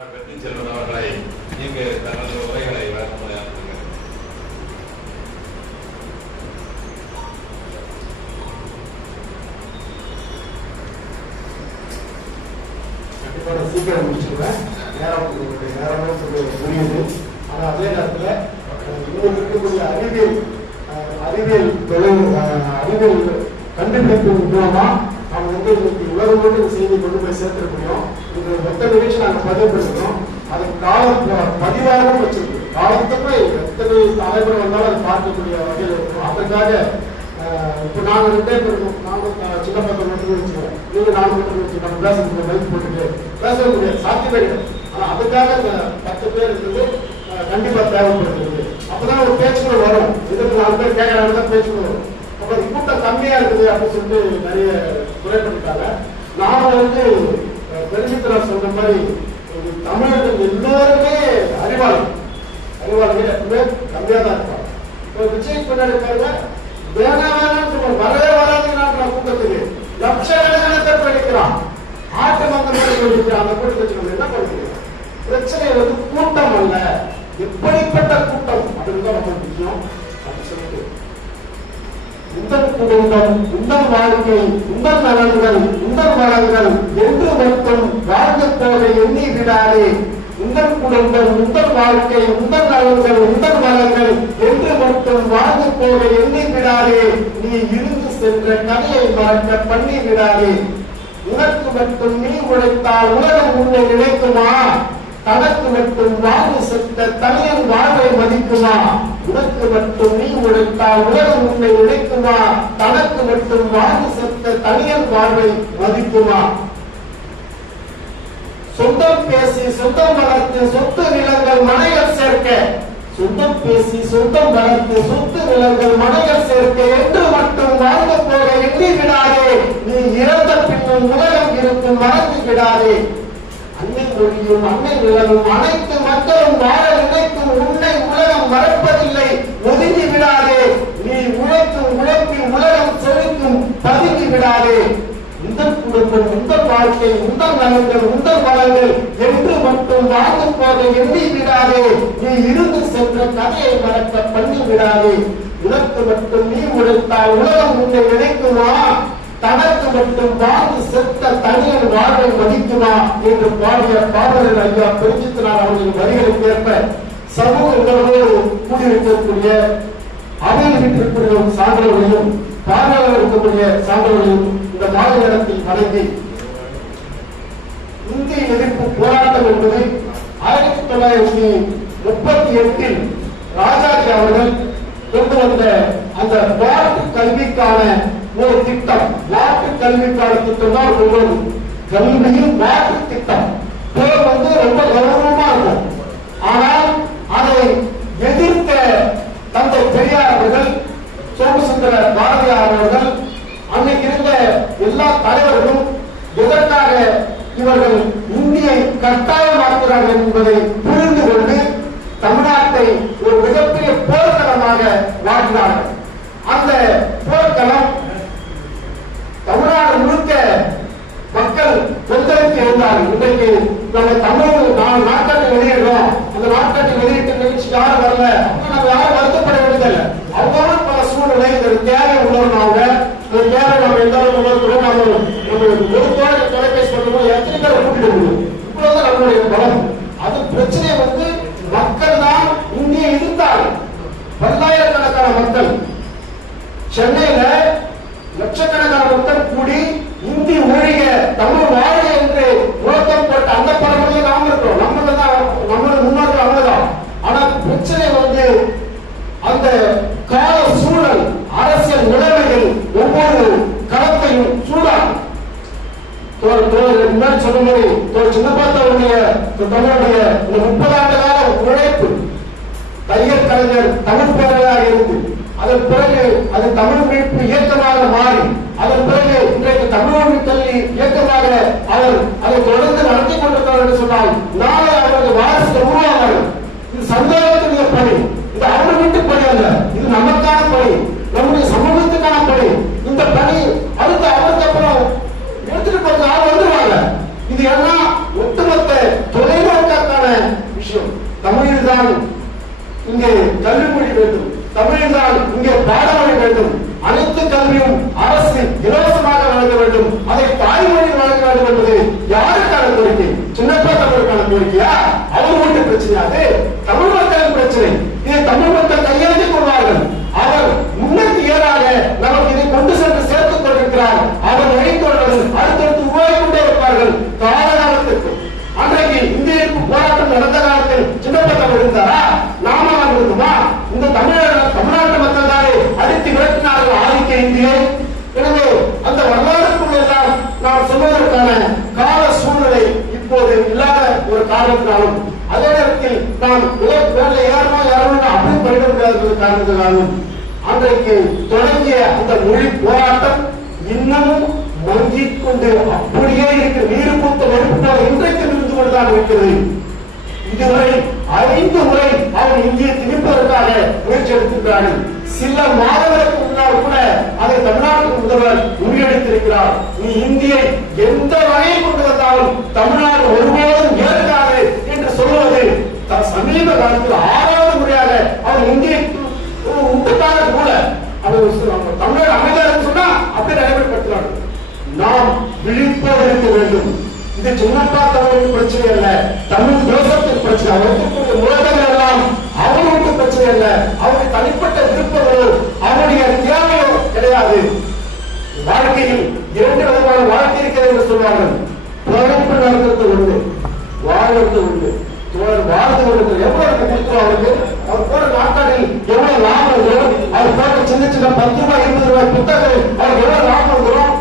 வெற்றி செல்வன் அவர்களை இங்கு தனது உரைகளை வழங்குமாறு கண்டிப்பாக சீக்கிரம் முடிச்சிருவேன். நேரமும் புரியுது. ஆனால் அதே நேரத்தில் இன்னும் இருக்கக்கூடிய அறிவியல் கண்டுபிடிப்பு மூலமா அவங்க இன்னைக்கு உலகம் மட்டும் செய்தி கொண்டு போய் சேர்த்துட முடியும். இந்த மொத்த நிகழ்ச்சி நாங்கள் பதிவு பண்ணிக்கிறோம். அதுக்கு காலம் பதிவாகவும் வச்சிருக்கோம். காலத்துக்கு எத்தனை தலைமுறை வந்தாலும் அதை பார்க்கக்கூடிய வகையில் இருக்கும். அதற்காக இப்போ நாங்கள் 2 பேர் இருக்கோம். நாங்கள் சின்ன பக்கம் மட்டும் வச்சுக்கிறோம். நீங்கள் 4 மட்டும் வச்சு நம்ம பேசக்கூடிய மைக் போட்டுட்டு பேச முடியாது, சாத்தியமே கிடையாது. ஆனால் அதுக்காக இந்த 10 பேர் இருக்குது கண்டிப்பாக தேவைப்படுகிறது. அப்போதான் ஒரு பேச்சுக்கள் வரும். இதுக்கு 4 பேர் கேட்கறாங்க தான் பேச்சுக்கள் வரும். அப்போ கூட்டம் கம்மியா இருக்குது அப்படின்னு சொல்லிட்டு நிறைய குறைப்பட்டாங்க. நாம பெருமித்திர சொல்ற மாதிரி தமிழர்கள் எல்லோருமே அறிவாளிகள் எப்பவுமே கம்மியா தான் இருப்பாங்க. இப்போ விஜய் பின்னாடி பாருங்க, வேணாம் வரவே வராதுன்னு கூட்டத்துக்கு லட்சக்கணக்கான பேர் படிக்கிறான். ஆட்டு மந்த படிக்கிறான். அந்த கூட்டத்தை என்ன பண்ணுறீங்க? பிரச்சனை கூட்டம் அல்ல, எப்படிப்பட்ட கூட்டம் அப்படின்னு ரொம்ப முக்கியம். அப்படி சொல்லிட்டு உங்கள் குடும்பம், உங்கள் வாழ்க்கை, உங்கள் நலன்கள், உங்கள் வளங்கள் என்று மட்டும் வாழ்ந்து போக எண்ணி விடாதே. உங்கள் குடும்பம், உங்கள் வாழ்க்கை, உங்கள் நலன்கள், உங்கள் வளங்கள் என்று மட்டும் வாழ்ந்து போக எண்ணி விடாதே. நீ இருந்து சென்ற கதையை மறக்க பண்ணி விடாதே. உனக்கு மட்டும் நீ உழைத்தால் உலகம் உன்னை நினைக்குமா? தனக்கு மட்டும் வாழ்வு செத்த தனியன் வாழ்வை மதிக்குமா? உனக்கு மட்டும் நீ உழைத்தால் உலகம் உன்னை நினைக்குமா? தனக்கு மட்டும் வாழ்வு செத்த தனியன் வாழ்வை மதிக்குமா? சொந்தம் பேசி சொந்தம் வளர்த்து சொத்து நிலங்கள் மனைகள் சேர்க்க, சொந்தம் பேசி சொந்தம் வளர்த்து சொத்து நிலங்கள் மனைகள் சேர்க்க என்று மட்டும் வாழ்ந்து போக எண்ணி விடாதே. நீ இறந்த பின்னும் உலகம் இருக்கும் மறந்து விடாதே. அன்னை மொழியும் அன்னை நிலமும் அனைத்து மக்களும் வாழ நினைக்கும் உன்னை உலகம் மறப்பதில்லை, ஒதுங்கி விடாதே. நீ உழைக்கும் உழைப்பில் உலகம் செழிக்கும், பதுங்கி விடாதே. உங்கள் குடும்பம், உங்கள் வாழ்க்கை, உங்கள் நலன்கள், உங்கள் வளங்கள் என்று மட்டும் வாழ்ந்து போக எண்ணி விடாதே. நீ இருந்து சென்ற கதையை மறக்க பண்ணி விடாதே. உனக்கு மட்டும் நீ உழைத்தால் உலகம் உன்னை நினைக்குமா? தனக்கு மட்டும் வாழ்ந்து செத்த தனியன் வாழ்வை மதிக்குமா என்று பாடிய பாடலர் ஐயா பெருஞ்சித்தினார் அவர்களின் வரிகளுக்கு ஏற்ப சமூகங்களோடு கூடியிருக்கக்கூடிய அவையில் இருக்கக்கூடிய சான்றோர்களையும் பார்வையாளர் இருக்கக்கூடிய சான்றோர்களையும் இந்த மாத நேரத்தில் வழங்கி, இந்திய எதிர்ப்பு போராட்டம் என்பது 1938 ராஜாஜி அவர்கள் கொண்டு வந்த அந்த பாட்டு கல்விக்கான ஒரு திட்டம். மாற்று கல்விக்கான திட்டம் தான் ஒவ்வொரு கல்வியும் மாற்று திட்டம். பேர் ரொம்ப கௌரவமா இருக்கும். ஆனால் அதை எதிர்த்த தந்தை பெரியார் அவர்கள், சோமசுந்தர பாரதியார் அவர்கள், அன்னைக்கு இருந்த எல்லா தலைவர்களும் எதற்காக இவர்கள் இந்தியை கட்டாயமாக்குகிறார்கள் என்பதை புரிந்து கொண்டு தமிழ்நாட்டை ஒரு மிகப்பெரிய போர்க்களமாக மாற்றினார்கள். அந்த போர்க்களம் தமிழ்நாடு முழுக்க மக்கள் கொந்தளித்து இருந்தார்கள். இன்றைக்கு நம்ம தமிழ் நாட்காட்டி வெளியிடுறோம். அந்த நாட்காட்டி வெளியிட்ட நிகழ்ச்சி யாரும் வரல, நம்ம யாரும் வருத்தப்பட வேண்டியதில்லை. அவங்களும் பல சூழ்நிலை தேவை உள்ளவங்க, தேவை நம்ம எந்த உணர்வுகளும் நம்ம ஒரு தொலைபேசி பண்ணும்போது எத்தனை பேர் கூட்டிட்டு முடியும். இப்பொழுது நம்மளுடைய பலம். அது பிரச்சனை மக்கள் தான் இந்தியை எதிர்த்தார்கள். பல்லாயிரக்கணக்கான மக்கள், சென்னையில லட்சக்கணக்கான மக்கள் கூடி இந்தி ஒழிக தமிழ் வாழ என்று முழக்கம் போட்ட அந்த பரம்பரையில் நாம் இருக்கிறோம். நம்மளுடைய முன்னோர்கள் அவங்கதான். ஆனா பிரச்சனை அந்த கால சூழல், அரசியல் நிலைமைகள் ஒவ்வொரு களத்தையும் சூழல் சொன்ன மாதிரி சின்னப்பாத்தவருடைய தமிழுடைய 30 ஆண்டு கால உழைப்பு, தையல் கலைஞர் தமிழ் பேரவையாக இருந்து அதன் பிறகு அது தமிழ் மீட்பு இயக்கமாக மாறி அதன் பிறகு இன்றைக்கு தமிழ் கல்வி இயக்கமாக அவர் அதை தொடர்ந்து நடத்தி கொண்டிருக்கிறார் என்று சொன்னால் நாளை அவரது வாரிசுகள் உருவாவார்கள். இது சமுதாயத்தினுடைய பணி. இது அவர் வீட்டு பணி அல்ல, இது நமக்கான பணி, நம்முடைய சமூகத்துக்கான பணி. இந்த பணி அடுத்து அவருக்கு அப்புறம் எடுத்துட்டு போறது ஆள் வந்துருவாங்க. இது எல்லாம் ஒட்டுமொத்த தொலைநோக்க தமிழ்தான் இங்கே கல்வி மொழி வேண்டும், தமிழ்தான் இங்கே பாடமொழி வேண்டும், அனைத்து கல்வியும் அரசு இலவசமாக வழங்க வேண்டும், அதை தாய்மொழி வழங்க வேண்டும் என்பது யாருக்கான கோரிக்கை? சின்னப்பா தமிழுக்கான கோரிக்கையா? அவர் வீட்டு பிரச்சனையா? அது தமிழ் மக்களின் பிரச்சனை. இதை தமிழ் மக்கள் கையெழுத்திக் கொள்வார்கள். அவர் முன்னேற்றி ஏறாக நமக்கு இதை கொண்டு சென்று சேர்த்துக் கொண்டிருக்கிறார். அவர் வழித்தோழர்கள் அடுத்தடுத்து உருவாக்கிக் கொண்டே இருப்பார்கள் காலகாலத்திற்கு. அன்றைக்கு இந்திய எதிர்ப்பு போராட்டம் நடந்த காலத்தில் சின்னப்பா தமிழ் இருந்தாரா? நாம இருந்தோமா? இந்த தமிழ்நாட்டு மக்கள் தானே அடித்து விரட்டினார்கள் ஆதிக்க இந்தியை. எனவே அந்த வரலாறுக்குள் எல்லாம் நாம் சொல்வதற்கான கால சூழ்நிலை இப்போது இல்லாத ஒரு காரணத்தினாலும், அதே நேரத்தில் நாம் வேலை ஏறணும் அப்படி படிக்க முடியாத காரணத்தினாலும் அன்றைக்கு தொடங்கிய அந்த மொழி போராட்டம் இன்னமும் மங்கிக் கொண்டு அப்படியே இருக்கு. நீர் பூத்த நெருப்பு போல இன்றைக்கு இருந்து கொண்டுதான் இருக்கிறது. இதுவரை 5 முறை அவர் இந்தியை திணிப்பதற்காக முயற்சி எடுத்திருக்கிறார்கள். சில மாதங்களுக்கு முன்னால் கூட அதை தமிழ்நாட்டு முதல்வர் முறியடித்திருக்கிறார். நீ இந்தியை எந்த வகையில் கொண்டு வந்தாலும் தமிழ்நாடு ஒருபோதும் ஏற்காது என்று சொல்வது சமீப காலத்தில் 6வது முறையாக அவர் இந்தியை விட்டுட்டாங்க கூட. அவர் தமிழ்நாடு அமைதியாக சொன்னா அப்படி நடைமுறைப்படுத்தினார்கள். நாம் விழிப்போடு இருக்க வேண்டும். இது சின்னப்பா தமிழின் பிரச்சனை அல்ல, தமிழ் தேசத்தின் பிரச்சனை. அவருக்கு உலகங்கள் எல்லாம் அவருக்கு பிரச்சனை அல்ல, அவருடைய தனிப்பட்ட விருப்பங்களோ அவருடைய தேவையோ கிடையாது. வாழ்க்கையில் 2 விதமான வாழ்க்கை இருக்கிறது என்று சொல்வார்கள். பிறப்பு நடக்கிறது உண்டு, வாழ்வது உண்டு. வாழ்ந்து கொண்டு எவ்வளவு கொடுக்கிறோம் அவருக்கு? அவர் போற நாட்களில் எவ்வளவு லாபம் வரும்? அவர் போற சின்ன சின்ன 10 ரூபாய் 20 ரூபாய் புத்தகங்கள் அவருக்கு எவ்வளவு லாபம் வரும்?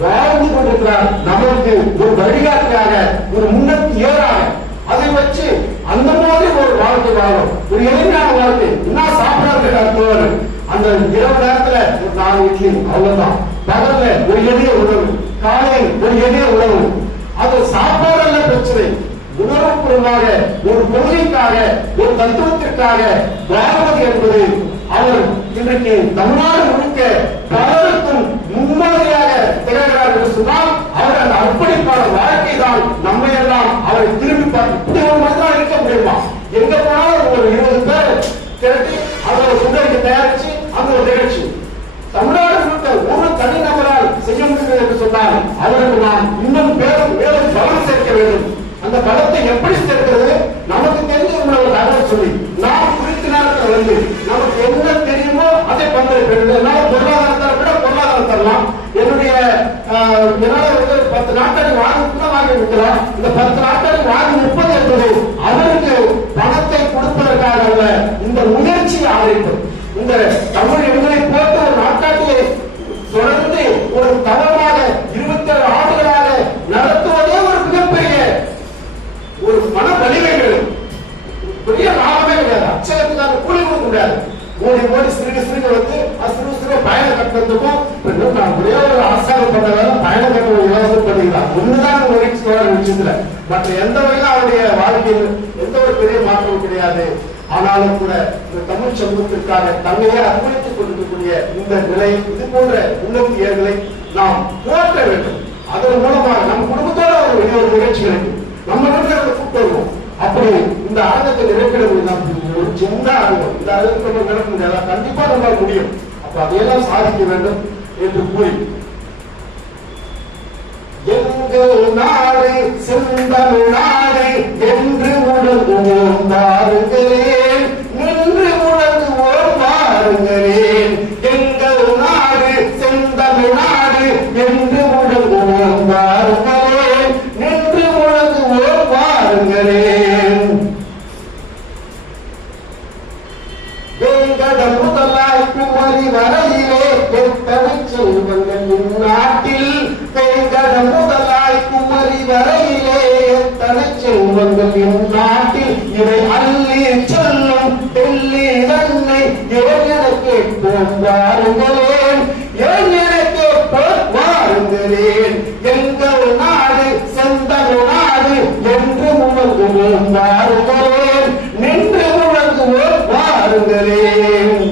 வாழ்ந்து கொண்டிருக்கிறார். நமக்கு ஒரு வழிகாட்டியாக, ஒரு முன்னேற்றி ஏறாக அதை வச்சு அந்த மாதிரி ஒரு வாழ்க்கை வாழும். ஒரு எளிமையான வாழ்க்கை. என்ன சாப்பிடாரு அந்த இரவு நேரத்துல ஒரு 4 இட்லி அவ்வளவுதான். பகல்ல ஒரு எளிய உணவு, காலையில் ஒரு எளிய உணவு. அது சாப்பாடல்ல பிரச்சனை. உணர்வுபூர்வமாக ஒரு கொள்கைக்காக, ஒரு தத்துவத்திற்காக வாழ்வது என்பது அவர் இன்றைக்கு தமிழ்நாடு முழுக்க பலருக்கும் முன்மாதிரியாக திகழ்கிறார் என்று சொன்னால் அவர் அந்த அர்ப்பணிப்பான வாழ்க்கை தான் நம்மை எல்லாம் அவரை திரும்பி பார்த்து இப்படி ஒரு மாதிரி இருக்க முடியுமா? எங்க போனாலும் ஒரு 20 பேர் திரட்டி அதோட சுண்டறிக்கை தயாரிச்சு அந்த ஒரு நிகழ்ச்சி தமிழ்நாடு முழுக்க ஒரு தனி நபரால் செய்ய முடியும் என்று சொன்னால் அவருக்கு நாம் இன்னும் மேலும் பலம் சேர்க்க வேண்டும். அந்த பலத்தை எப்படி சேர்க்கிறது? நமக்கு தெரிஞ்ச ஒரு தகவல் சொல்லி நாம் குறித்த நேரத்தில் வந்து நமக்கு என்ன தெரியுமோ அதை பங்களிப்பது. என்னால பொருளாதாரத்தை விட பொருளாதாரம் தரலாம். என்னால 10 நாட்களை வாங்கி விற்கலாம். இந்த 10 நாட்களை வாங்கி 30 என்பது அவருக்கு பணத்தை கொடுப்பதற்காக அல்ல, இந்த முயற்சியை ஆதரிப்பது. இந்த தமிழ் எண்களை போட்டு ஒரு நாட்காட்டியை தொடர்ந்து ஒரு தவறாக 27 ஆண்டுகளாக நடத்துவதே ஒரு மிகப்பெரிய ஒரு மன வலிமைகள். பெரிய லாபமே கிடையாது. அச்சகத்துக்காக கூலி கொடுக்க முடியாது. ஓடி சிறுக வந்து சிறு பயண கட்டணத்துக்கும் நான் ஒரே ஒரு அரசாங்கம் பண்ணதால பயண கட்டணம் இலவசம் பண்ணிக்கலாம். ஒண்ணுதான் விஷயத்துல மற்ற எந்த வகையிலும் அவருடைய வாழ்க்கையில் எந்த ஒரு பெரிய மாற்றம் கிடையாது. ஆனாலும் கூட இந்த தமிழ் சமூகத்திற்காக தன்னையே அர்ப்பணித்துக் கொண்டிருக்கக்கூடிய இந்த நிலை, இது போன்ற உன்னதிகளை நாம் போற்ற வேண்டும். அதன் மூலமாக நம் குடும்பத்தோட ஒரு நிகழ்ச்சிகளுக்கு நம்ம கூப்பிட்டு வருவோம். அப்படி இந்த ஆர்வத்தை நிறைவேற ஒரு சின்ன ஆர்வம் இந்த அளவுக்கு நம்ம நடக்க முடியாது. கண்டிப்பா நம்மளால் முடியும். அப்ப அதையெல்லாம் சாதிக்க வேண்டும் என்று கூறி எங்கள் நாடு செந்தமிழ்நாடு என்று முழங்குவோம் வாருங்களேன், நின்று முழங்குவோம் வாருங்களேன். எங்கள் நாடு செந்தமிழ்நாடு என்று முழங்குவோம் வாருங்களேன், நின்று முழங்குவோம் வாருங்களேன். வேங்கடம் முதலாய் குமரி வரையிலே எத்தனை செல்வங்கள் இந்நாட்டில், வேங்கடம் முதலாய் குமரி வரையிலே எத்தனை செல்வங்கள் இந்நாட்டில், இவை அள்ளி சொல்லும் டெல்லி தன்னை ஏன் என கேட்போம் வாருங்களேன், ஏன் என கேட்போம் வாருங்களேன். எங்கள் நாடு செந்தமிழ் நாடு என்று முழங்குவோம் வாருங்களேன், நின்று முழங்குவோம் வாருங்களேன்.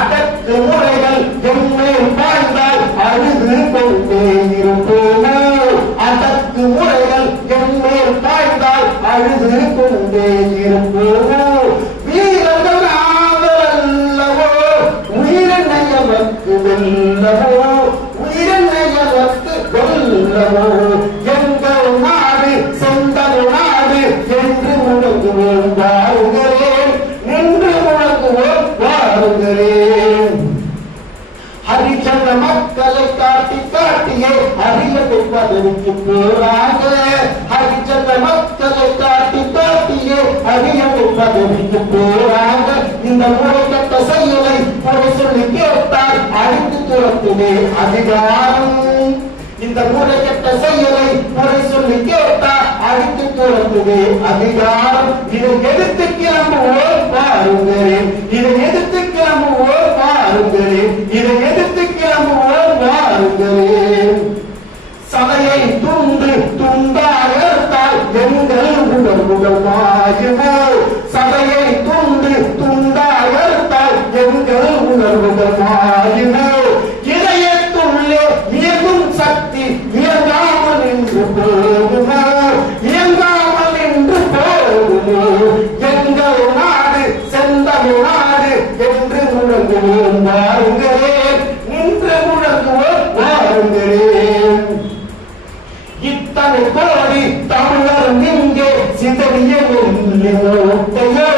அடக்கு முறைகள் எம்மேல் பாய்ந்தால் அழுது கொண்டே இருப்போமோ, அடக்கு முறைகள் எம்மேல் பாய்ந்தால் அழுது கொண்டே பதவிக்கு போராக ஹரிஜன மக்களை காட்டி காட்டியே அரியணை பதவிக்கு போராக இந்த முறைகட்ட செயலை ஒரு சொல்லி கேட்டால் அழித்து துரத்துவே அதிகாரம். இந்த முறைகட்ட செயலை முறை சொல்லி கேட்டால் அழித்து துரத்துவே அதிகாரம். இதை எதிர்த்து கிளம்புவோர் பாருங்களேன், இதை எதிர்த்து கிளம்புவோர் பாருங்களேன், இதை எதிர்த்து கிளம்புவோர் பாருங்களேன். சதையை துண்டு துண்டாயத்தால் எங்கள் உணர்வுகள் மாயுமோ, சதையை துண்டு துண்டாயத்தால் எங்கள் உணர்வுகள் மாயுமோ. இதயத்துள்ளே இயங்கும் சக்தி இயங்காமல் நின்று போகுமோ, இயங்காமல் நின்று போகுமோ. எங்கள் நாடு செந்தமிழ் நாடு என்று முழங்குவோம் வாருங்களேன், நின்று முழங்குவோம் வாருங்களேன். இத்தனை கோடி தமிழர் இங்கே சிதறிய மூட்டையோ,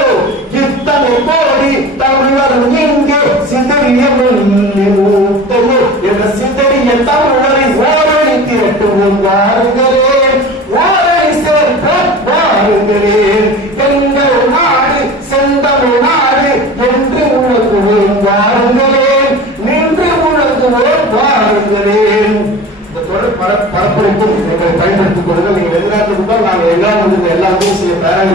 இத்தனை கோடி தமிழர் இங்கே சிதறிய மூட்டையோ என்ற சிதறிய தமிழரை ஓரணி திரட்டுவோம் வாருங்களேன், ஓரணி சேர்ப்போம் வாருங்களேன். எங்கள் நாடு செந்தமிழ் நாடு என்று முழங்குவோம் வாருங்களேன், நின்று முழங்குவோம் வாருங்களேன். பரப்புரைக்கும் எங்களை பயன்படுத்திக் கொள்ளுங்கள். நீங்கள் வெளிநாட்டுக்கு நாங்கள் எல்லாரும் எல்லா சில பேராக